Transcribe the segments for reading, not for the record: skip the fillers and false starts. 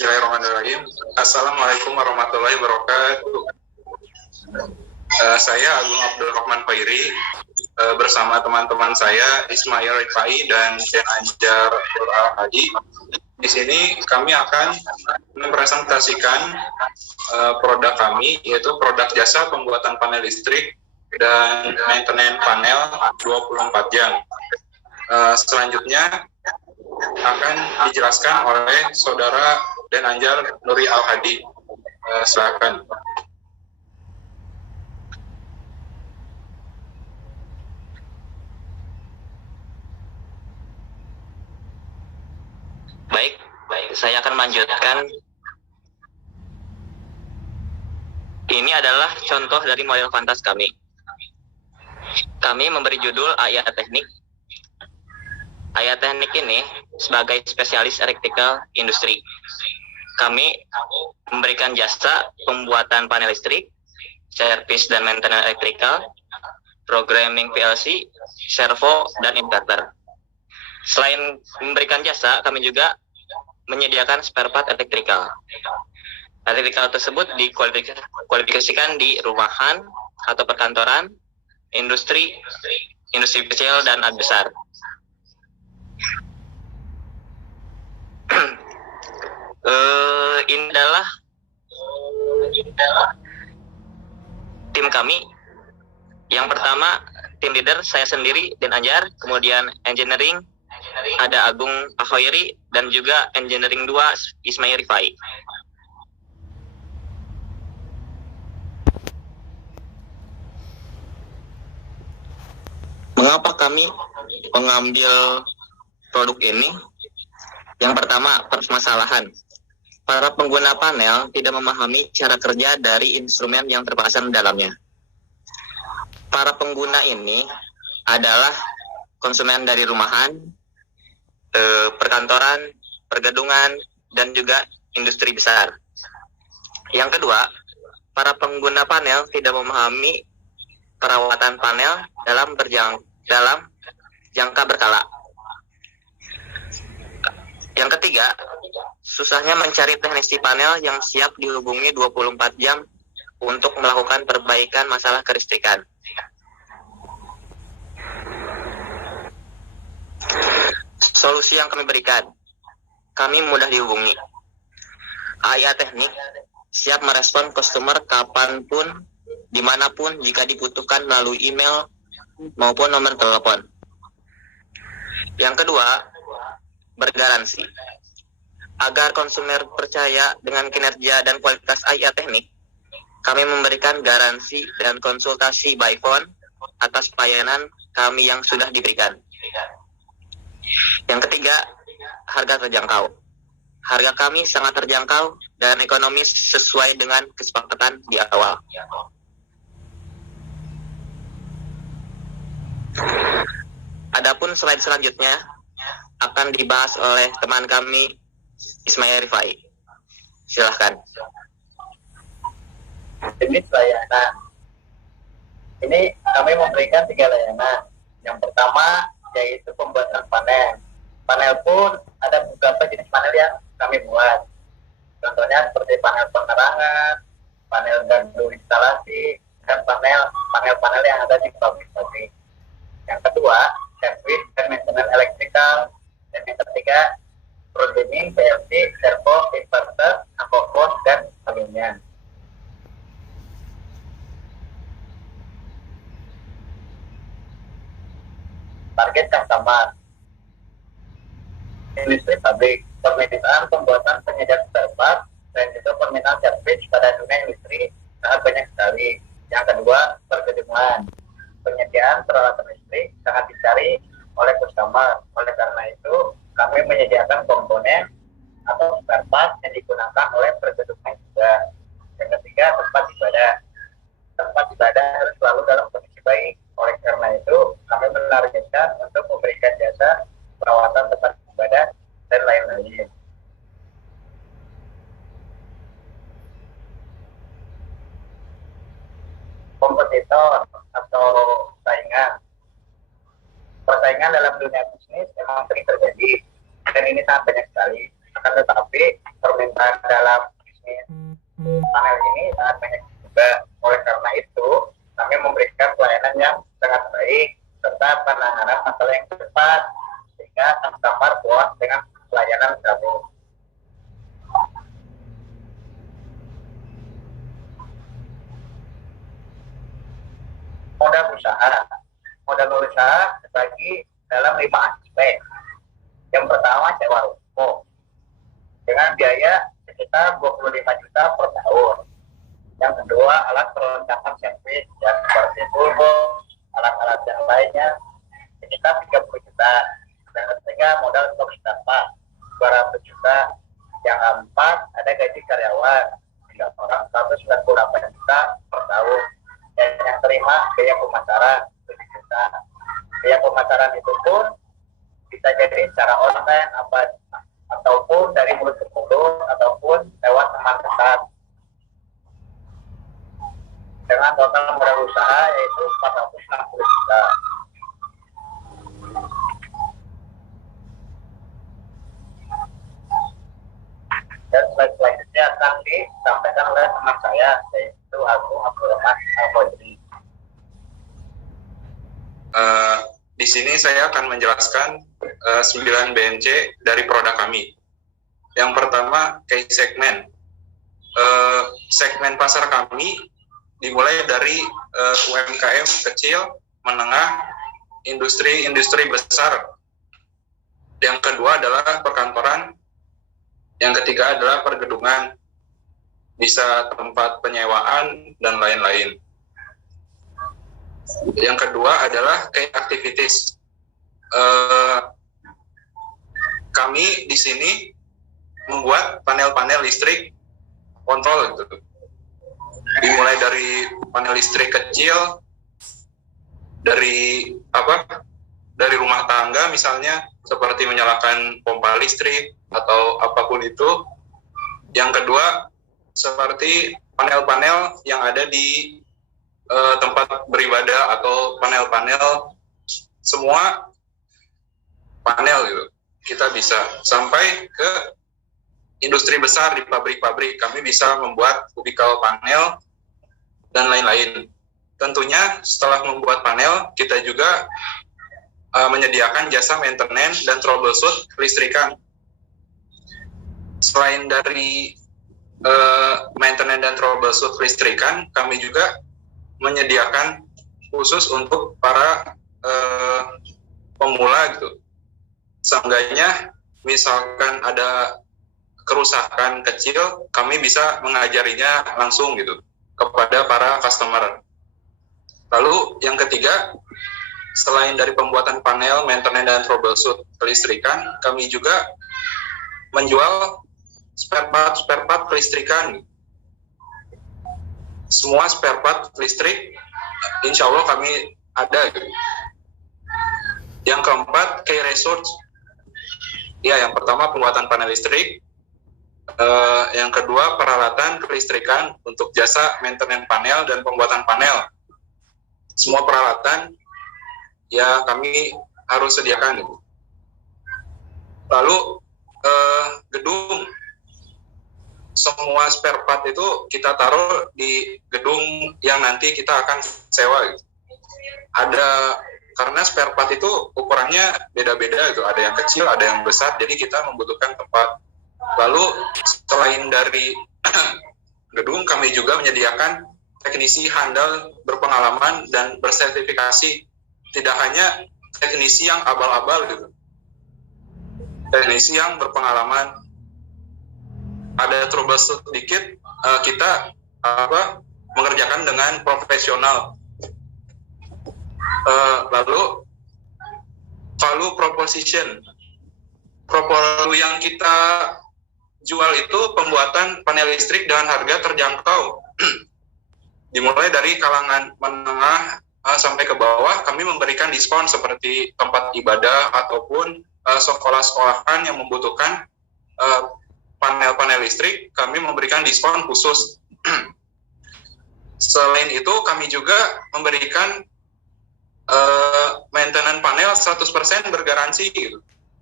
Bismillahirrahmanirrahim. Assalamualaikum warahmatullahi wabarakatuh. Saya Agung Abdurrahman Khairi bersama teman-teman saya Ismail Rifai dan Anjar Al-Hadi. Di sini kami akan mempresentasikan produk kami, yaitu produk jasa pembuatan panel listrik dan maintenance panel 24 jam. Selanjutnya akan dijelaskan oleh Saudara Dan Anjar Nuri Al-Hadi. Silakan. Baik, saya akan melanjutkan. Ini adalah contoh dari model fantas kami. Kami memberi judul AIA Teknik. AIA Teknik ini sebagai spesialis electrical industry. Kami memberikan jasa pembuatan panel listrik, servis dan maintenance electrical, programming PLC, servo, dan inverter. Selain memberikan jasa, kami juga menyediakan spare part electrical. Electrical tersebut dikualifikasikan di rumahan atau perkantoran, industri kecil dan besar. Ini adalah tim kami. Yang pertama, tim leader saya sendiri Dan Anjar, kemudian engineering ada Agung Khairi, dan juga engineering 2 Ismail Rifai. Mengapa kami mengambil produk ini? Yang pertama, permasalahan. Para pengguna panel tidak memahami cara kerja dari instrumen yang terpasang di dalamnya. Para pengguna ini adalah konsumen dari rumahan, perkantoran, pergedungan, dan juga industri besar. Yang kedua, para pengguna panel tidak memahami perawatan panel dalam jangka berkala. Yang ketiga, susahnya mencari teknisi panel yang siap dihubungi 24 jam untuk melakukan perbaikan masalah kelistrikan. Solusi yang kami berikan, kami mudah dihubungi. AIA Teknik siap merespon customer kapanpun, dimanapun jika dibutuhkan melalui email maupun nomor telepon. Yang kedua, bergaransi. Agar konsumen percaya dengan kinerja dan kualitas AIA Teknik, kami memberikan garansi dan konsultasi by phone atas pelayanan kami yang sudah diberikan. Yang ketiga, harga terjangkau. Harga kami sangat terjangkau dan ekonomis sesuai dengan kesepakatan di awal. Adapun slide selanjutnya akan dibahas oleh teman kami Ismail Rifai. Silahkan. Jenis layanan. Ini kami memberikan 3 layanan. Yang pertama yaitu pembuatan panel. Panel pun ada beberapa jenis panel yang kami buat. Contohnya seperti panel penerangan, panel gandum instalasi, dan panel yang ada di pabrik-pabrik. Yang kedua, servis dan maintenance electrical. Dan yang ketiga, programming, PLC, servo, inverter, akopos, dan sebagainya. Target customer, industri pabrik, permintaan pembuatan penyediaan spare part, dan juga permintaan servis pada dunia industri sangat banyak sekali. Yang kedua, pergedungan, penyediaan peralatan listrik sangat dicari oleh customer. Oleh karena itu, kami menyediakan komponen atau spare part yang digunakan oleh pergedungan juga. Yang ketiga, tempat ibadah. Tempat ibadah harus selalu dalam kondisi baik. Oleh karena itu, kami menargetkan untuk memberikan jasa perawatan tempat ibadah dan lain-lain. Kompetitor atau saingan. Persaingan dalam dunia bisnis memang sering terjadi dan ini sangat banyak sekali. Akan tetapi permintaan dalam bisnis panel ini sangat banyak juga. Oleh karena itu, kami memberikan pelayanan yang sangat baik serta penanganan masalah yang cepat sehingga customer puas dengan pelayanan kami. Modal usaha dibagi dalam 5 aspek. Yang pertama sewa ruko dengan biaya sekitar 25 juta per tahun. Yang kedua alat perlengkapan servis yang seperti turbo, alat-alat yang lainnya sekitar 30 juta. Dan ketiga modal stok startup 200 juta. Yang keempat ada gaji karyawan 3 orang 198 juta per tahun. Dan yang kelima biaya pemasaran 7 juta. Biaya pemasaran itu pun bisa jadi secara online ataupun dari mulut ke mulut ataupun lewat teman dekat. Dengan total modal usaha yaitu 460 juta. Dan slide selanjutnya akan disampaikan oleh teman saya yaitu Agung Abdurrahman Al-Fajri. Di sini saya akan menjelaskan 9 BNC dari produk kami. Yang pertama, case segment. Segmen pasar kami dimulai dari UMKM kecil, menengah, industri besar. Yang kedua adalah perkantoran. Yang ketiga adalah pergedungan, bisa tempat penyewaan, dan lain-lain. Yang kedua adalah key activities. Kami di sini membuat panel-panel listrik kontrol gitu. Dimulai dari panel listrik kecil, dari rumah tangga misalnya, seperti menyalakan pompa listrik atau apapun itu. Yang kedua, seperti panel-panel yang ada di tempat beribadah atau panel-panel, semua panel gitu. Kita bisa sampai ke industri besar di pabrik-pabrik. Kami bisa membuat kubikel panel dan lain-lain. Tentunya setelah membuat panel, kita juga menyediakan jasa maintenance dan troubleshoot kelistrikan. Selain dari maintenance dan troubleshoot kelistrikan, kami juga menyediakan khusus untuk para pemula gitu. Seenggaknya misalkan ada kerusakan kecil, kami bisa mengajarinya langsung gitu kepada para customer. Lalu yang ketiga, selain dari pembuatan panel, maintenance dan troubleshoot kelistrikan, kami juga menjual spare part kelistrikan. Semua spare part listrik, insya Allah kami ada. Yang keempat, key resource. Ya, yang pertama pembuatan panel listrik. Yang kedua, peralatan kelistrikan untuk jasa maintenance panel dan pembuatan panel. Semua peralatan ya kami harus sediakan. Lalu gedung. Semua spare part itu kita taruh di gedung yang nanti kita akan sewa gitu. Karena spare part itu ukurannya beda-beda gitu. Ada yang kecil, ada yang besar, jadi kita membutuhkan tempat. Lalu selain dari gedung, kami juga menyediakan teknisi handal berpengalaman dan bersertifikasi. Tidak hanya teknisi yang abal-abal gitu. Teknisi yang berpengalaman. Ada troubleshoot dikit, kita mengerjakan dengan profesional. Lalu value proposition. Value yang kita jual itu pembuatan panel listrik dengan harga terjangkau. Dimulai dari kalangan menengah sampai ke bawah, kami memberikan diskon seperti tempat ibadah ataupun sekolah-sekolahan yang membutuhkan panel-panel listrik, kami memberikan diskon khusus. Selain itu, kami juga memberikan maintenance panel 100% bergaransi gitu.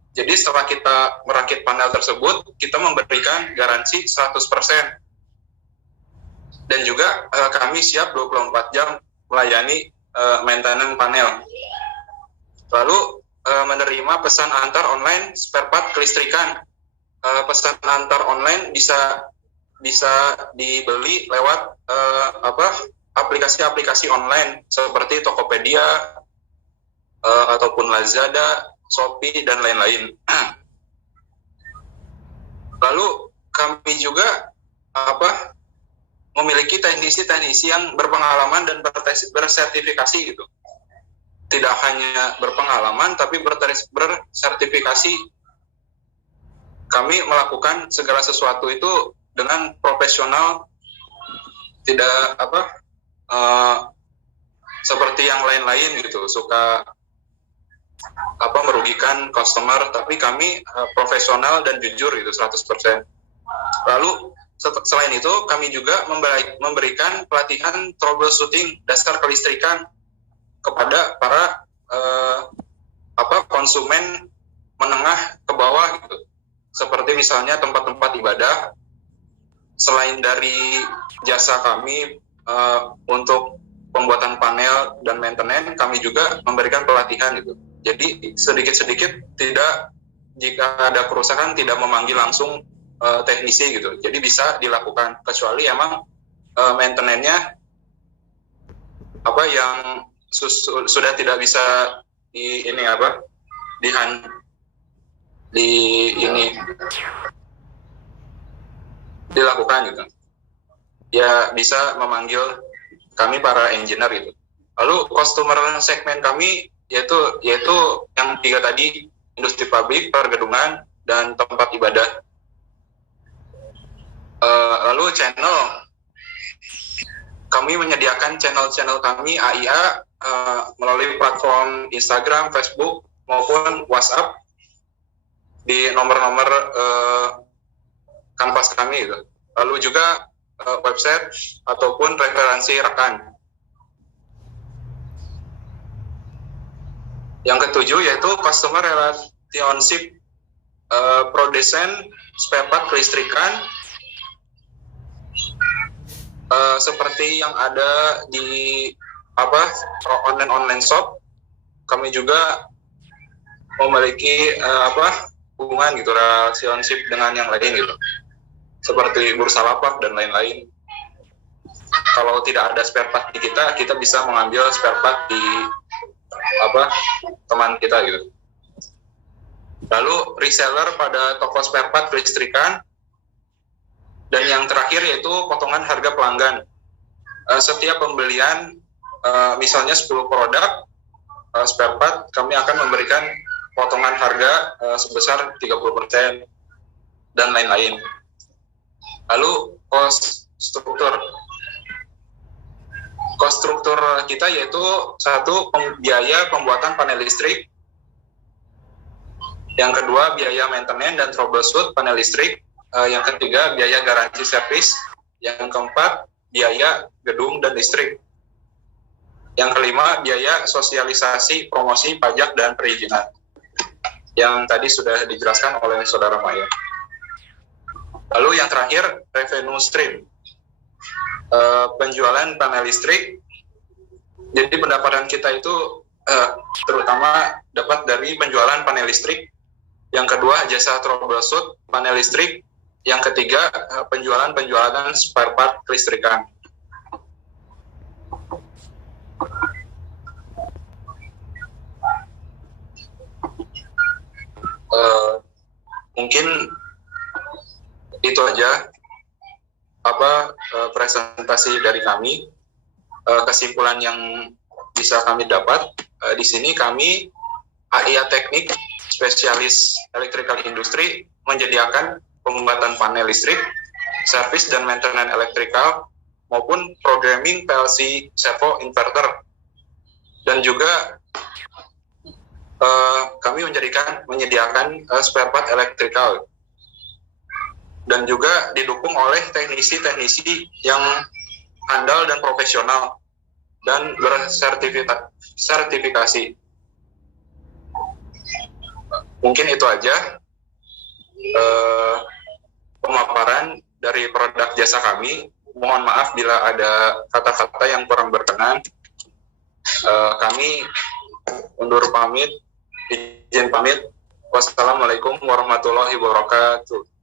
Jadi setelah kita merakit panel tersebut, kita memberikan garansi 100%. Dan juga kami siap 24 jam melayani maintenance panel. Lalu menerima pesan antar online spare part kelistrikan. Pesan antar online bisa dibeli lewat aplikasi-aplikasi online seperti Tokopedia ataupun Lazada, Shopee dan lain-lain. Lalu kami juga memiliki teknisi-teknisi yang berpengalaman dan bersertifikasi gitu. Tidak hanya berpengalaman tapi bersertifikasi. Kami melakukan segala sesuatu itu dengan profesional, tidak seperti yang lain-lain gitu, suka merugikan customer, tapi kami profesional dan jujur gitu 100%. Lalu selain itu kami juga memberikan pelatihan troubleshooting dasar kelistrikan kepada para konsumen menengah ke bawah gitu. Seperti misalnya tempat-tempat ibadah. Selain dari jasa kami untuk pembuatan panel dan maintenance, kami juga memberikan pelatihan gitu. Jadi sedikit-sedikit jika ada kerusakan tidak memanggil langsung teknisi gitu. Jadi bisa dilakukan, kecuali emang maintenance-nya yang sudah tidak bisa dilakukan gitu. Ya bisa memanggil kami para engineer gitu. Lalu customer segmen kami yaitu yang 3 tadi, industri pabrik, pergedungan, dan tempat ibadah. Lalu channel, kami menyediakan channel-channel kami AIA melalui platform Instagram, Facebook, maupun WhatsApp di nomor-nomor kanvas kami gitu. Lalu juga website ataupun referensi rekan. Yang ketujuh yaitu customer relationship, produsen spare part kelistrikan seperti yang ada di online shop. Kami juga memiliki hubungan gitu, relationship dengan yang lain gitu, seperti bursa lapak dan lain-lain. Kalau tidak ada spare part di kita bisa mengambil spare part di teman kita gitu. Lalu reseller pada toko spare part kelistrikan. Dan yang terakhir yaitu potongan harga pelanggan. Setiap pembelian misalnya 10 produk spare part, kami akan memberikan potongan harga sebesar 30% dan lain-lain. Lalu cost struktur. Cost struktur kita yaitu 1, biaya pembuatan panel listrik. Yang kedua, biaya maintenance dan troubleshoot panel listrik. Yang ketiga, biaya garansi servis. Yang keempat, biaya gedung dan listrik. Yang kelima, biaya sosialisasi, promosi, pajak, dan perizinan. Yang tadi sudah dijelaskan oleh Saudara Maya. Lalu yang terakhir, revenue stream. Penjualan panel listrik. Jadi pendapatan kita itu terutama dapat dari penjualan panel listrik. Yang kedua, jasa troubleshoot panel listrik. Yang ketiga, penjualan spare part kelistrikan. Mungkin itu aja presentasi dari kami. Kesimpulan yang bisa kami dapat di sini, kami AIA Teknik spesialis electrical industry menyediakan pembuatan panel listrik, servis dan maintenance elektrikal, maupun programming PLC servo inverter. Dan juga kami menyediakan spare part elektrikal. Dan juga didukung oleh teknisi-teknisi yang handal dan profesional dan bersertifikasi. Mungkin itu aja pemaparan dari produk jasa kami. Mohon maaf bila ada kata-kata yang kurang berkenan. Kami undur pamit, izin pamit. Wassalamualaikum warahmatullahi wabarakatuh.